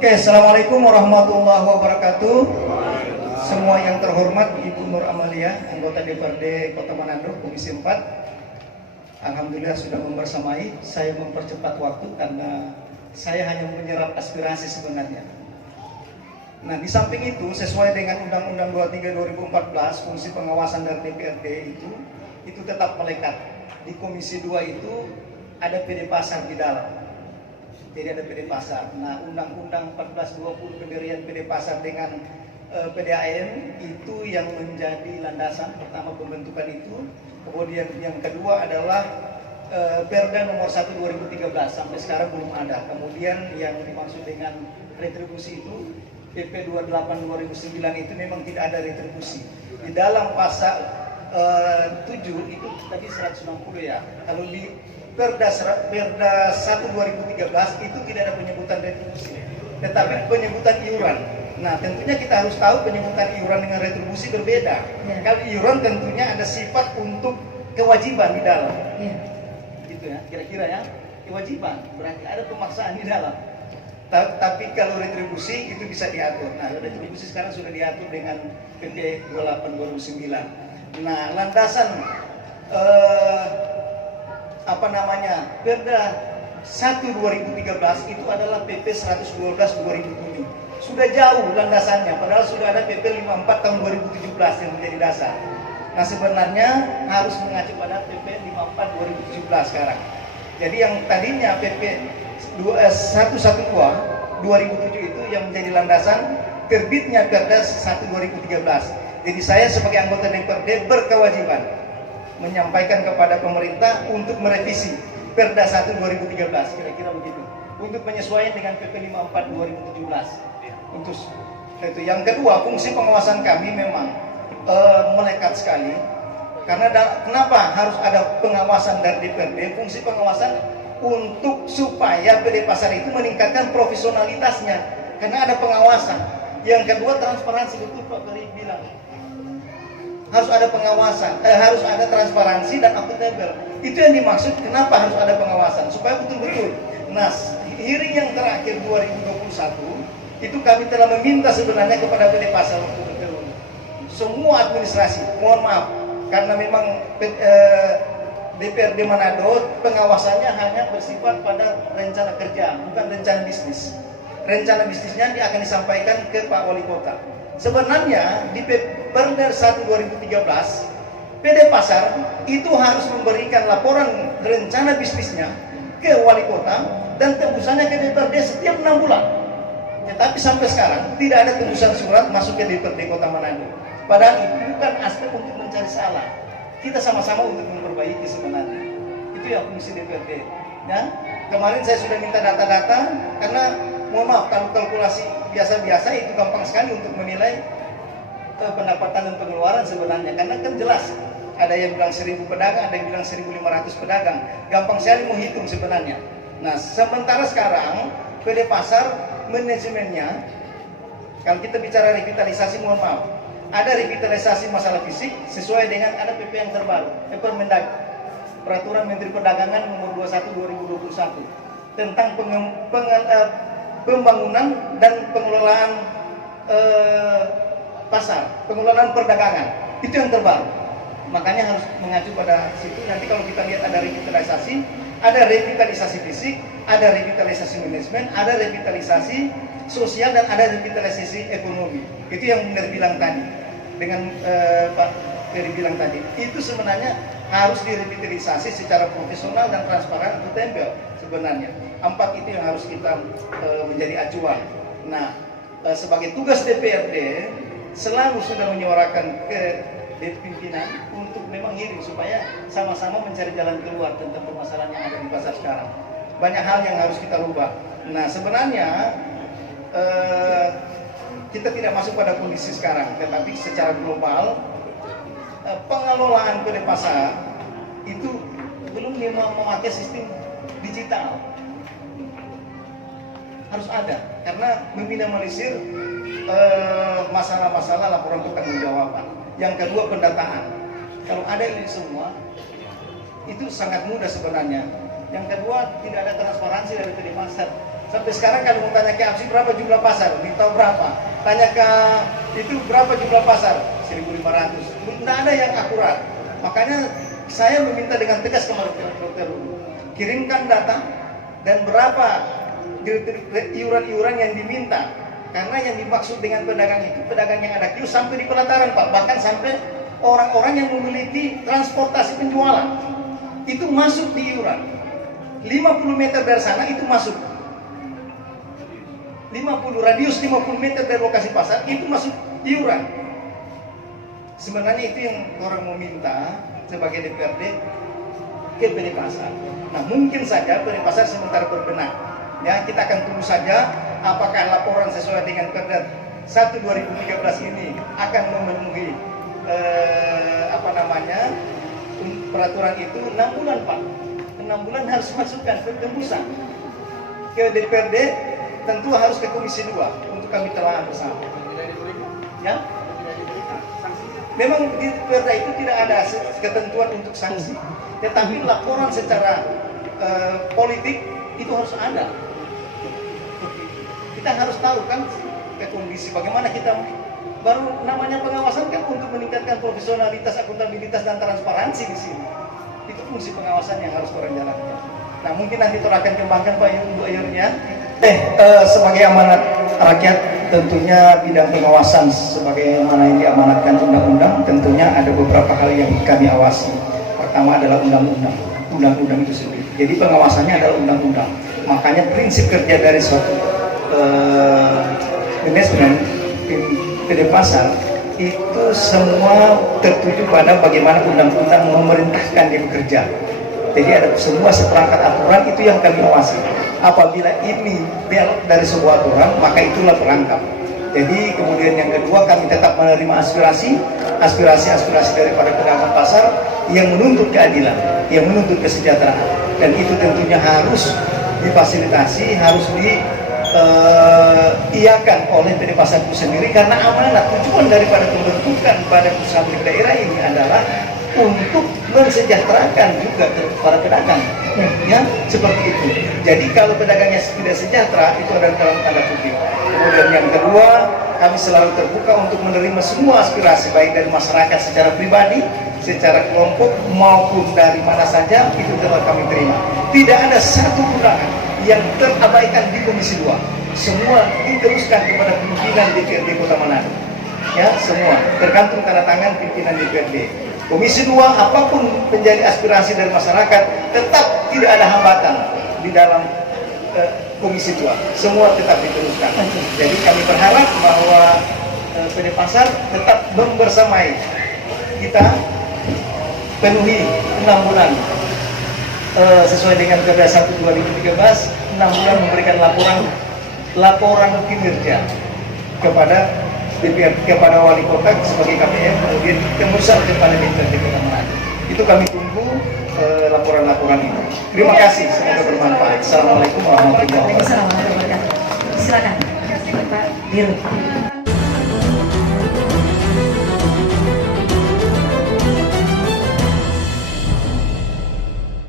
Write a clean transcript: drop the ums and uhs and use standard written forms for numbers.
Oke, Assalamualaikum warahmatullahi wabarakatuh. Semua yang terhormat Ibu Nur Amalia, anggota DPRD Kota Manado, Komisi 4. Alhamdulillah sudah membersamai. Saya mempercepat waktu karena saya hanya menyerap aspirasi sebenarnya. Nah, di samping itu, sesuai dengan Undang-Undang 23 2014, fungsi pengawasan dari DPRD itu tetap melekat. Di Komisi 2 itu ada PD Pasar di dalam. Jadi ada PD Pasar. Nah, Undang-Undang 1420 pendirian PD Pasar dengan PDAM itu yang menjadi landasan pertama pembentukan itu. Kemudian yang kedua adalah Perda nomor 1 2013 sampai sekarang belum ada. Kemudian yang dimaksud dengan retribusi itu PP 28 2009 itu memang tidak ada retribusi. Di dalam pasal 7 itu tadi 160 ya. Kalau di Perda 1 2013 itu tidak ada penyebutan retribusi, tetapi penyebutan iuran. Nah, tentunya kita harus tahu penyebutan iuran dengan retribusi berbeda. Kalau iuran tentunya ada sifat untuk kewajiban di dalam. Gitu ya, kira-kira ya, kewajiban berarti ada pemaksaan di dalam. Tapi kalau retribusi itu bisa diatur. Nah, retribusi sekarang sudah diatur dengan PP 28 2009. Nah, landasan Perda 1 2013 itu adalah PP 112 2007. Sudah jauh landasannya, padahal sudah ada PP 54 tahun 2017 yang menjadi dasar. Nah, sebenarnya harus mengacu pada PP 54 2017 sekarang. Jadi yang tadinya PP 112 2007 itu yang menjadi landasan terbitnya Perda 1 2013. Jadi saya sebagai anggota DPRD berkewajiban menyampaikan kepada pemerintah untuk merevisi Perda 1 2013, kira-kira begitu, untuk penyesuaian dengan PP 54 2017. Untuk itu. Yang kedua, fungsi pengawasan kami memang melekat sekali. Karena kenapa harus ada pengawasan dari DPRD? Fungsi pengawasan untuk supaya PD Pasar itu meningkatkan profesionalitasnya, karena ada pengawasan. Yang kedua, transparansi, betul Pak Beri bilang. Harus ada pengawasan, harus ada transparansi dan akuntabel. Itu yang dimaksud kenapa harus ada pengawasan, supaya betul-betul. Nah, hearing yang terakhir 2021 itu kami telah meminta sebenarnya kepada PD Pasar betul-betul semua administrasi, mohon maaf karena memang DPRD Manado pengawasannya hanya bersifat pada rencana kerja, bukan rencana bisnis. Rencana bisnisnya dia akan disampaikan ke Pak Wali Kota. Sebenarnya di Perda 1 2013 PD Pasar itu harus memberikan laporan rencana bisnisnya ke Wali Kota dan tembusannya ke DPRD setiap 6 bulan. Tetapi sampai sekarang tidak ada tembusan surat masuk ke DPRD Kota Manado. Padahal itu bukan aspek untuk mencari salah. Kita sama-sama untuk memperbaiki sebenarnya. Itu ya fungsi DPRD. Ya, kemarin saya sudah minta data-data karena mohon maaf kalau kalkulasi biasa-biasa itu gampang sekali untuk menilai pendapatan dan pengeluaran sebenarnya, karena kan jelas ada yang bilang 1000 pedagang, ada yang bilang 1500 pedagang, gampang sekali menghitung sebenarnya. Nah, sementara sekarang PD Pasar manajemennya, kalau kita bicara revitalisasi, mohon maaf, ada revitalisasi masalah fisik sesuai dengan ada PP yang terbaru, Permendag, Peraturan Menteri Perdagangan nomor 21 2021 tentang pembangunan dan pengelolaan pasar, pengelolaan perdagangan, itu yang terbaru. Makanya harus mengacu pada situ. Nanti kalau kita lihat ada revitalisasi fisik, ada revitalisasi manajemen, ada revitalisasi sosial, dan ada revitalisasi ekonomi. Itu yang benar bilang tadi, dengan Pak Ferry bilang tadi. Itu sebenarnya harus direvitalisasi secara profesional dan transparan, akuntabel sebenarnya. 4 itu yang harus kita menjadi acuan. Nah, sebagai tugas DPRD selalu sudah menyuarakan ke pimpinan untuk memang hearing supaya sama-sama mencari jalan keluar tentang permasalahan yang ada di pasar sekarang. Banyak hal yang harus kita rubah. Nah, sebenarnya kita tidak masuk pada kondisi sekarang, tetapi secara global pengelolaan PD Pasar itu belum memakai sistem digital. Harus ada, karena meminimalisir masalah-masalah laporan pertanggungjawaban. Yang kedua, pendataan. Kalau ada ini semua, itu sangat mudah sebenarnya. Yang kedua, tidak ada transparansi dari PD Pasar. Sampai sekarang kalau mau tanya ke APSI berapa jumlah pasar, tahu berapa. Tanya ke itu berapa jumlah pasar, 1.500. Tidak ada yang akurat. Makanya saya meminta dengan tegas kepada dokter kirimkan data dan berapa iuran-iuran yang diminta. Karena yang dimaksud dengan pedagang itu pedagang yang ada kios sampai di pelataran Pak, bahkan sampai orang-orang yang memiliki transportasi penjualan itu masuk di iuran. 50 meter dari sana itu masuk. 50 meter dari lokasi pasar itu masuk iuran. Sebenarnya itu yang orang mau minta sebagai DPRD ke PD Pasar. Nah mungkin saja PD Pasar sementara berbenah. Ya kita akan tunggu saja apakah laporan sesuai dengan Perda 1 2013 ini akan memenuhi peraturan itu 6 bulan Pak. 6 bulan harus masukkan ke tembusan ke DPRD. Tentu harus ke Komisi 2 untuk kami telah bersama. Ya, memang di Perda itu tidak ada ketentuan untuk sanksi, tetapi laporan secara politik itu harus ada. Kita harus tahu kan ke kondisi bagaimana kita baru namanya pengawasan kan untuk meningkatkan profesionalitas, akuntabilitas dan transparansi di sini. Itu fungsi pengawasan yang harus orang jalankan. Nah mungkin nanti Tor akan kembangkan Pak Ibu Ayurnya. Sebagai amanat rakyat tentunya bidang pengawasan sebagaimana yang diamanatkan undang-undang tentunya ada beberapa hal yang kami awasi. Pertama adalah undang-undang itu sendiri. Jadi pengawasannya adalah undang-undang. Makanya prinsip kerja dari suatu manajemen PD Pasar itu semua tertuju pada bagaimana undang-undang memerintahkan dia bekerja. Jadi ada semua seperangkat aturan itu yang kami awasi. Apabila ini belok dari sebuah aturan, maka itulah pelanggar. Jadi kemudian yang kedua kami tetap menerima aspirasi daripada pedagang pasar yang menuntut keadilan, yang menuntut kesejahteraan, dan itu tentunya harus difasilitasi, harus diiakan oleh PD Pasar itu sendiri karena amanat tujuan daripada pembentukan pada usaha milik daerah ini adalah untuk mensejahterakan juga para pedagang, ya seperti itu. Jadi kalau pedagangnya tidak sejahtera itu adalah dalam tanda kutip. Kemudian yang kedua, kami selalu terbuka untuk menerima semua aspirasi baik dari masyarakat secara pribadi, secara kelompok maupun dari mana saja itu telah kami terima. Tidak ada satu undangan yang terabaikan di Komisi 2. Semua diteruskan kepada pimpinan DPRD Kota Manado. Ya, semua tergantung tanda tangan pimpinan DPRD. Komisi 2 apapun menjadi aspirasi dari masyarakat tetap tidak ada hambatan di dalam Komisi 2. Semua tetap diteruskan. Jadi kami berharap bahwa PD Pasar tetap membersamai kita penuhi 6 bulan sesuai dengan Perda 1 2013, 6 bulan memberikan laporan kinerja kepada DPR, kepada wali kota sebagai KPM, kemudian kemudian kepada DPRD Kota Manado. Itu kami tunggu laporan-laporan ini. Terima kasih, semoga bermanfaat. Assalamualaikum warahmatullahi wabarakatuh. Silakan, Pak Dirut.